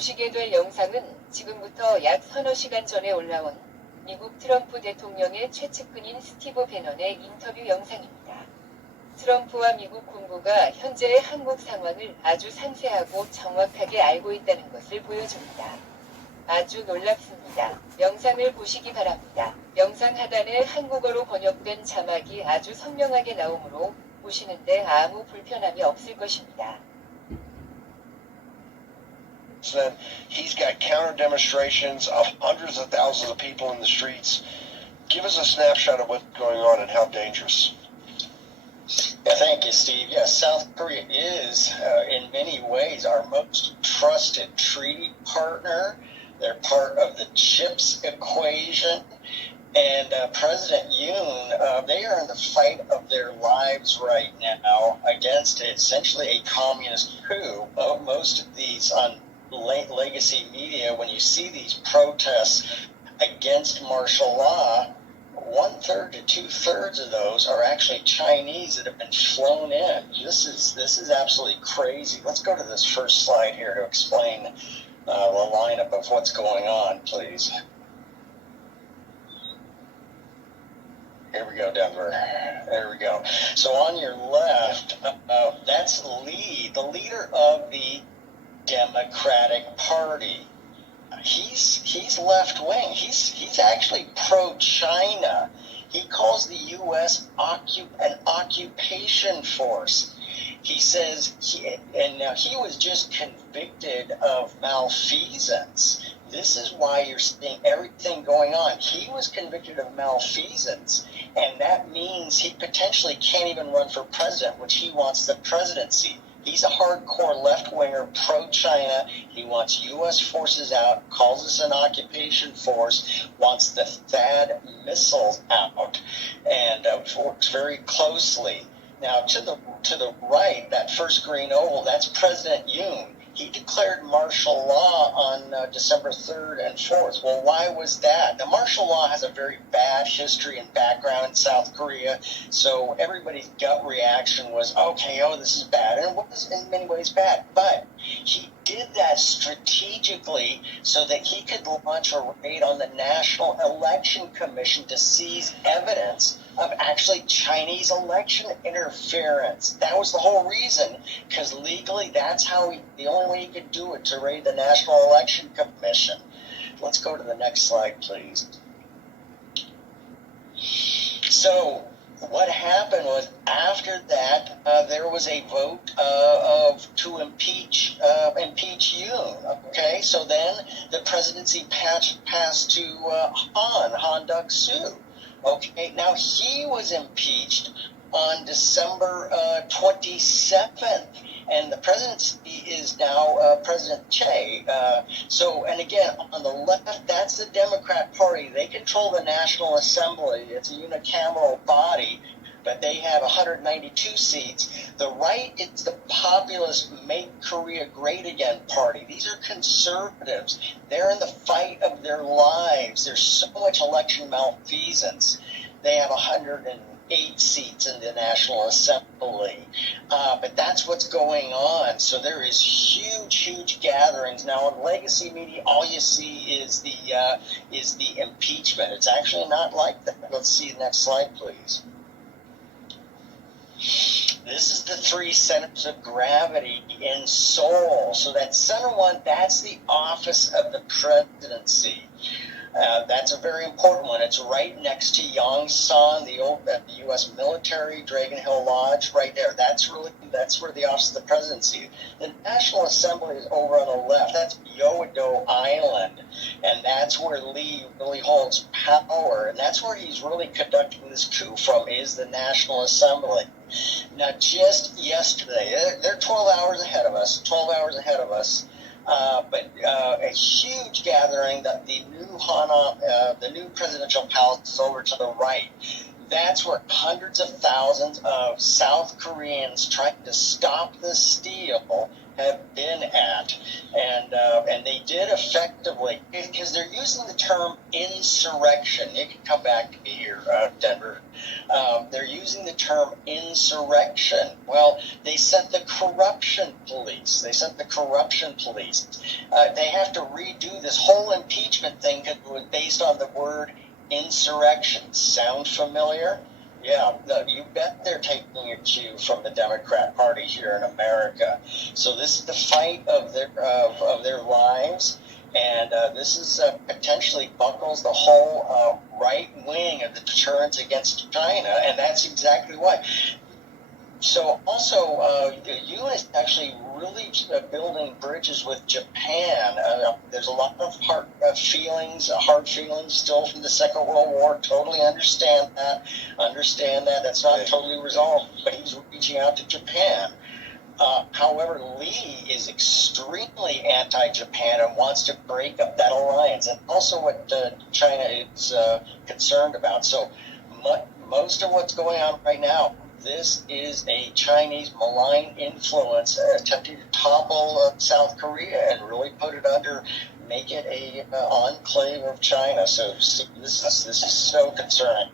보시게 될 영상은 지금부터 약 서너 시간 전에 올라온 미국 트럼프 대통령의 최측근인 스티브 배넌의 인터뷰 영상입니다. 트럼프와 미국 군부가 현재의 한국 상황을 아주 상세하고 정확하게 알고 있다는 것을 보여줍니다. 아주 놀랍습니다. 영상을 보시기 바랍니다. 영상 하단에 한국어로 번역된 자막이 아주 선명하게 나오므로 보시는데 아무 불편함이 없을 것입니다. He's got counter demonstrations of hundreds of thousands of people in the streets. Give us a snapshot of what's going on and how dangerous. Yeah, thank you, Steve. Yes, South Korea is, in many ways, our most trusted treaty partner. They're part of the CHIPS equation. And President Yoon, they are in the fight of their lives right now against essentially a communist coup. Most of these on legacy media, when you see these protests against martial law, 1/3 to 2/3 of those are actually Chinese that have been flown in. This is absolutely crazy. Let's go to this first slide here to explain the lineup of what's going on, please. Here we go, Denver. There we go. So on your left, that's Lee, the leader of the Democratic Party. He's left wing. He's actually pro-China. He calls the U.S. an occupation force. He says he was just convicted of malfeasance. This is why you're seeing everything going on. He was convicted of malfeasance, and that means he potentially can't even run for president, which he wants the presidency. He's a hardcore left-winger, pro-China. He wants U.S. forces out, calls us an occupation force, wants the THAAD missiles out, and works very closely. Now, to the right, that first green oval, that's President Yoon. He declared martial law on December 3rd and 4th. Well, why was that? Now, martial law has a very bad history and background in South Korea, so everybody's gut reaction was, okay, this is bad. And it was in many ways bad. But he did that strategically so that he could launch a raid on the National Election Commission to seize evidence of actually Chinese election interference. That was the whole reason, because legally that's how the only way he could do it, to raid the National Election Commission. Let's go to the next slide, please. So what happened was, after that, there was a vote to impeach Yoon. Okay, so then the presidency passed to Han Duck-soo. Okay, now he was impeached on December 27th, and the presidency is now President Che. And again, on the left, that's the Democrat Party. They control the National Assembly. It's a unicameral body, but they have 192 seats. The right is the populist Make Korea Great Again party. These are conservatives. They're in the fight of their lives. There's so much election malfeasance. They have 108 seats in the National Assembly. But that's what's going on. So there is huge gatherings. Now on legacy media, all you see is the impeachment. It's actually not like that. Let's see the next slide, please. This is the 3 centers of gravity in Seoul. So that center one, that's the office of the presidency. That's a very important one. It's right next to Yongsan, the U.S. military, Dragon Hill Lodge, right there. That's where the office of the presidency. The National Assembly is over on the left. That's Yeouido Island, and that's where Lee really holds power, and that's where he's really conducting this coup from, is the National Assembly. Now, just yesterday, they're 12 hours ahead of us. But a huge gathering. The new presidential palace is over to the right. That's where hundreds of thousands of South Koreans trying to stop this deal have been at. And they did effectively, because they're using the term insurrection. You can come back to me here, Denver. They're using the term insurrection. Well, they sent the corruption police. They have to redo this whole impeachment thing because it was based on the word insurrection. Sound familiar? Yeah, you bet they're taking a cue from the Democrat Party here in America. So this is the fight of their lives, and this is potentially buckles the whole right wing of the deterrence against China, and that's exactly why. So also, the U.S. actually really building bridges with Japan. There's a lot of hard feelings still from the Second World War. Totally understand that. That's not totally resolved, but he's reaching out to Japan. However, Lee is extremely anti-Japan and wants to break up that alliance, and also what China is concerned about. So most of what's going on right now, this is a Chinese malign influence attempting to topple South Korea and really put it under, make it a enclave of China. So this is so concerning.